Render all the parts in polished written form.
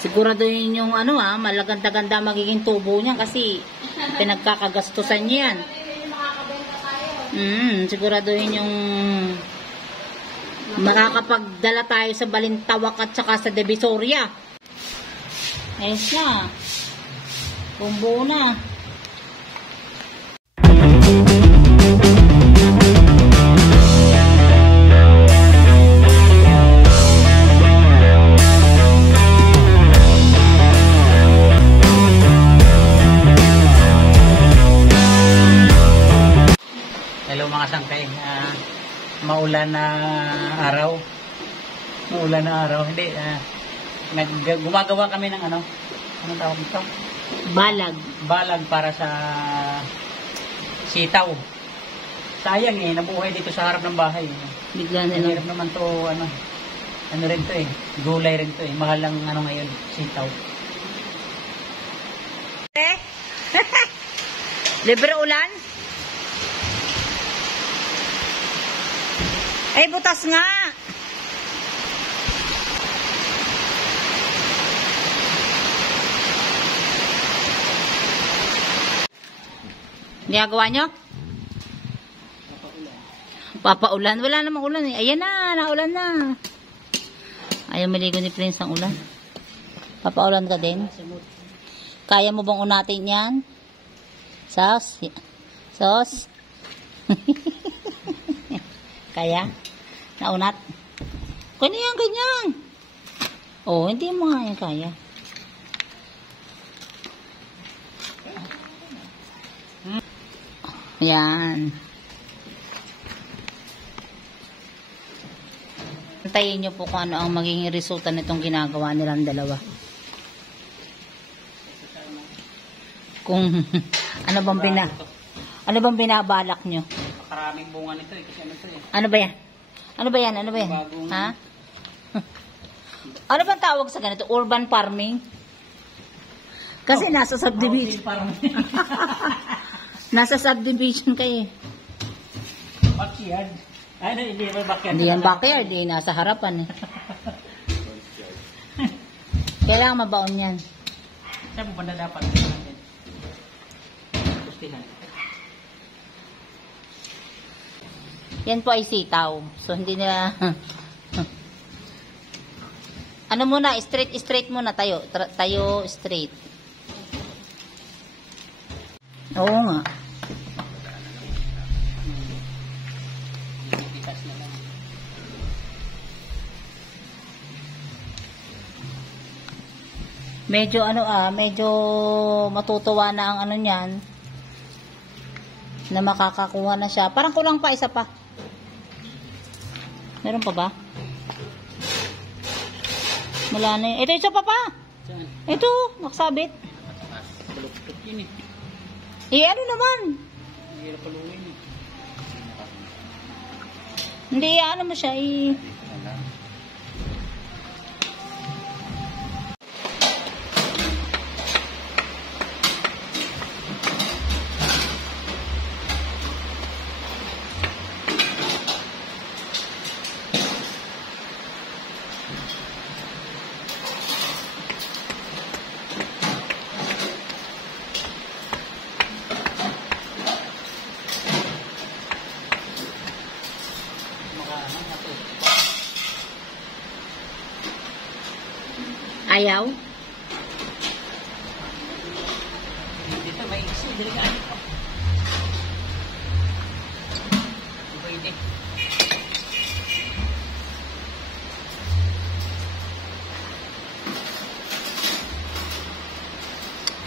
Siguraduhin yung ano malaganda-ganda magiging tubo niya kasi pinagkakagastusan niya yan. Siguraduhin yung makakapagdala tayo sa Balintawak at saka sa Divisoria. Ayos na. Bumbo na. Hello mga sangkay, maulan na araw. Maulan na araw. Hindi, gumagawa kami ng anong tawag ito? Balag. Balag para sa sitaw. Sayang nabuhay dito sa harap ng bahay. Bigla na Hirap naman to, ano rin to gulay rin to mahal lang ngayon, sitaw. Libre ulan? Ay, butas nga. Ginagawa nyo? Papaulan. Wala namang ulan Ayan na, naulan na. Ayaw maligo ni Prince ang ulan. Papaulan ka din? Kaya mo bang unatin yan? Sos? Sos? Kaya? Naunat? Kaya yan, ganyan. Hindi mo nga yan kaya. Yan. Antayin nyo po kung ano ang magiging resulta nitong ginagawa nilang dalawa. Kung ano bang binabalak nyo? Maraming bunga nito kasi ano to Ano ba yan? Ano ba yan? Ano ba yan? Ha? Ano bang tawag sa ganito? Urban farming? Kasi nasa subdivision. Nasa subdivision kayo. Backyard. Ay, hindi naman backyard. Hindi yan backyard. Hindi nasa harapan Kailangan mabaon yan. Saan mo ba na dapat? Pustihan. Yan po ay sitaw. So, hindi na... ano muna? Straight muna tayo. Tayo straight. Oo nga. Medyo medyo matutuwa na ang ano niyan. Na makakakuha na siya. Parang kulang pa isa pa. Meron pa ba? Wala na yun. Ito, isa pa pa. Ito, nakasabit. Ano naman? Hindi, ano mo siya, ayaw. Dito may iso, delikado pa. Pwede.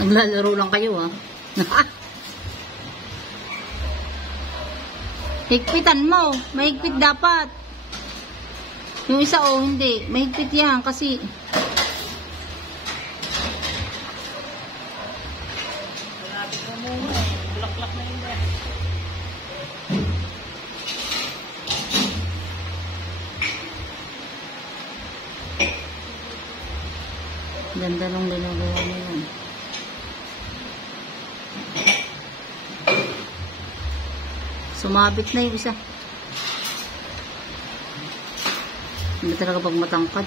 Naglalaro lang kayo, Higpitan mo. Mahigpit dapat. Yung isa, hindi. Mahigpit yan kasi... Bulak-lak na yun ba? Ganda nung ginagawa nila. Sumabit na yung isa. Hindi talaga pag matangkad.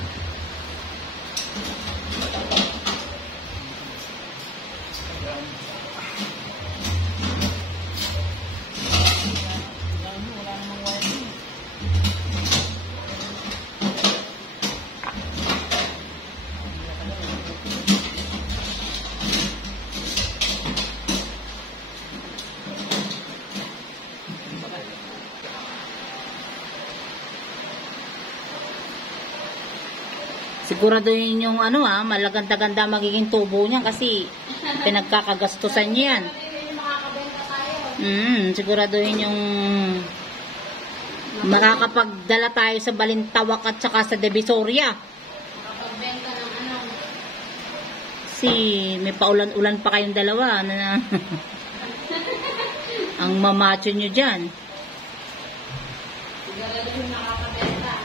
Siguraduhin yung ano malaganda-ganda magiging tubo niya kasi pinagkakagastusan niya yan. Siguraduhin yung makakapagdala tayo sa Balintawak at saka sa Divisoria. Makapagbenta ng ano. Si may paulan-ulan pa kayong dalawa na ang mamacho nyo dyan. Siguraduhin makakabenta.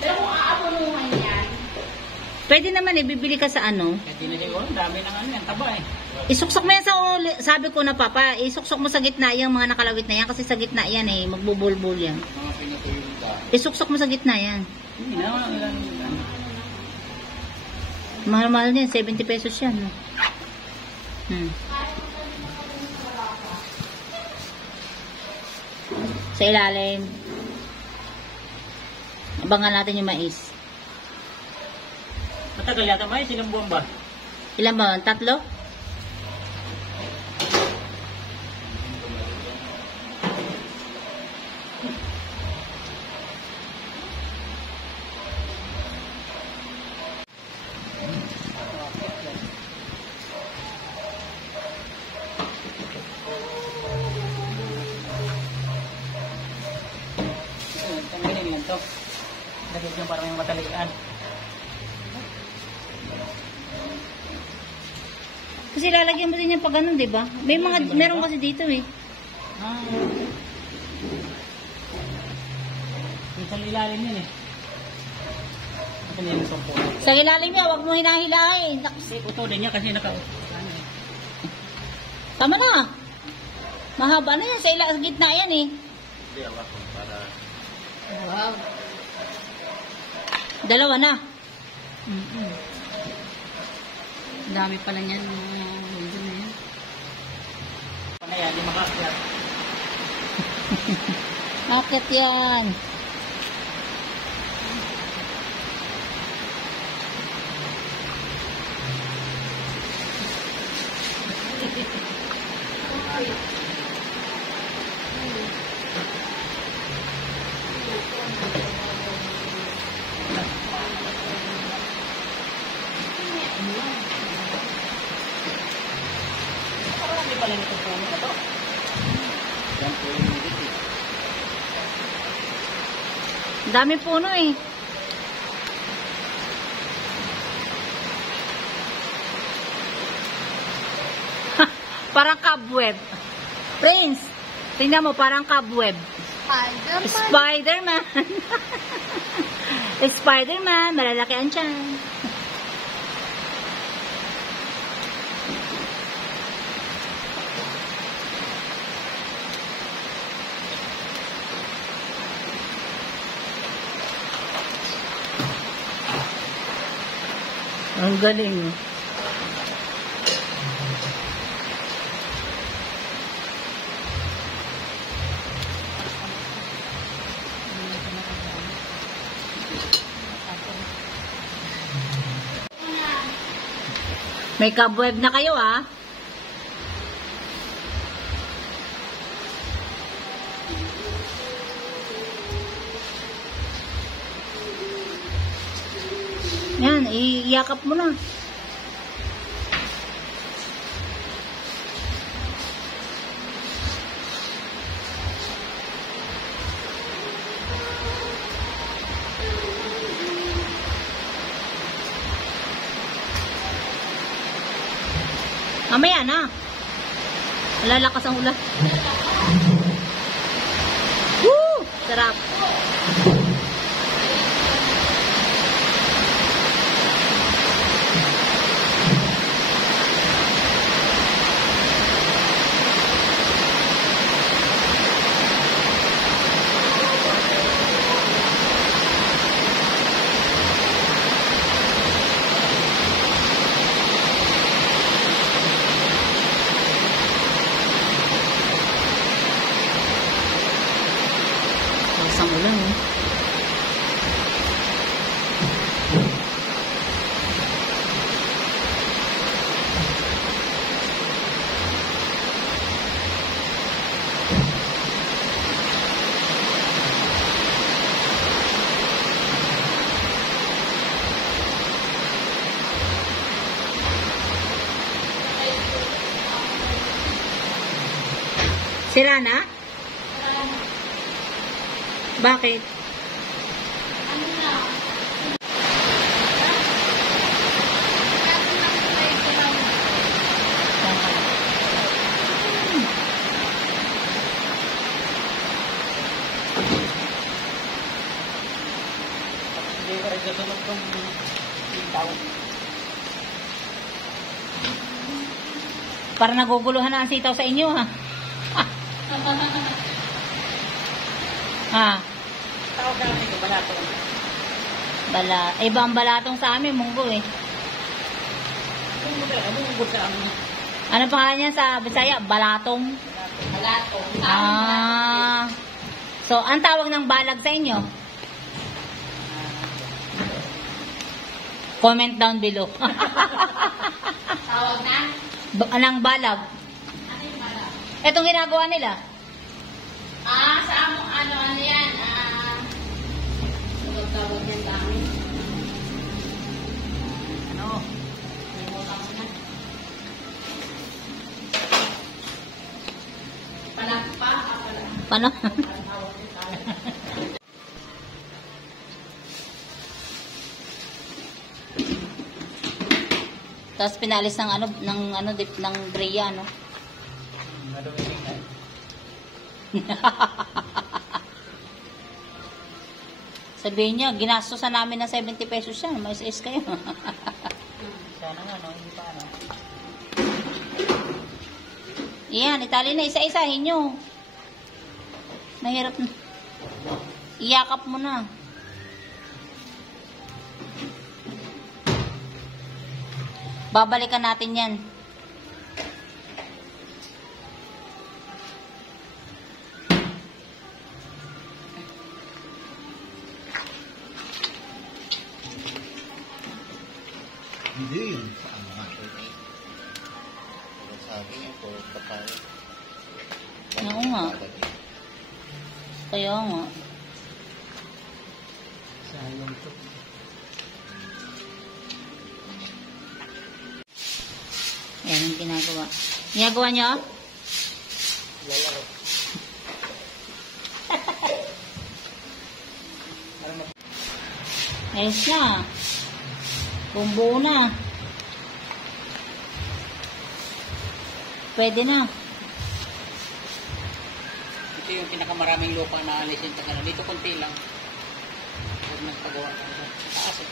Pero kung aapunuhan yan, Pwede naman bibili ka sa ano. Kaya dinili ko, dami ng ano yan, taba eh. Isuksok mo yan sa uli. Sabi ko na papa, isuksok mo sa gitna yung mga nakalawit na yan kasi sa gitna yan magbubulbul yan. Mga pinatuyong ka. Isuksok mo sa gitna yan. Hindi na, Mahal-mahal yan, 70 pesos yan. Sa ilalim. Abangan natin yung mais. matagal yata may, silang buwan ba? Ilan ba? 3? Tanggalin yan to. Dagdag yung parang yung matalian. Kasi lalagyan mo din yung pag ganun, di ba? Meron kasi dito eh. Yung sa ilalim yun eh. Ito na yung sumpo. Sa ilalim niya, huwag mo hinahilahin. Kasi utulin niya kasi naka... Tama na. Mahaba na yan. Sa gitna yan eh. Hindi ako para... wow. Dalawa na. Dami pala niyan mga mundo na yan. Ano yan, di makakyat. Bakit yan? Marami pala nito po na to. Yan po yung higit eh. Ang dami puno eh. Parang cobweb. Prince, tingnan mo, parang cobweb. Spider-Man. Spider-Man. Spider-Man, malalaki ang tiyan. Ang galing. May cobweb na kayo ah. Yan, iyakap mo na. Mamaya na. Lalakas ang ulan. Woo! Sarap. Sira na? Bakit? Ano na? Hindi ko rin kasunod kong sitaw. Para naguguluhan na ang sitaw sa inyo, ha? Ha? Tawag namin ito, balato. Iba ang balatong sa amin, munggo eh. Munggo sa amin. Ano pangalan niya sa Bisaya? Balatong? Balatong. Ah. So, ang tawag ng balag sa inyo? Comment down below. Tawag na? Anong balag? Ano yung balat? Itong ginagawa nila. Sa amo, ano yan? Tawag yan sa amin. Ano? Limutan ko na. Palakpa. Paano? Tapos pinalis ng ng Brea, no? Madumiting na. Sabihin niya, ginastosan namin ng 70 pesos yan. Mais-is kayo. Sana nga, no? Hindi pa, ano? Iyan, itali na isa-isahin nyo. Mahirap na. Iyakap mo na. Babalikan natin yan. Hindi yun. Ano nga? Sabi niya po, papaya. Oo nga. Kaya nga. Sayang to. Ayan ang ginagawa. Ginagawa niyo? Lalaro. Ayos na. Bumbuo na. Pwede na. Ito yung pinakamaraming lupa na alisin sa kanila. Dito konti lang. Huwag nagpagawa ka. Taas eh.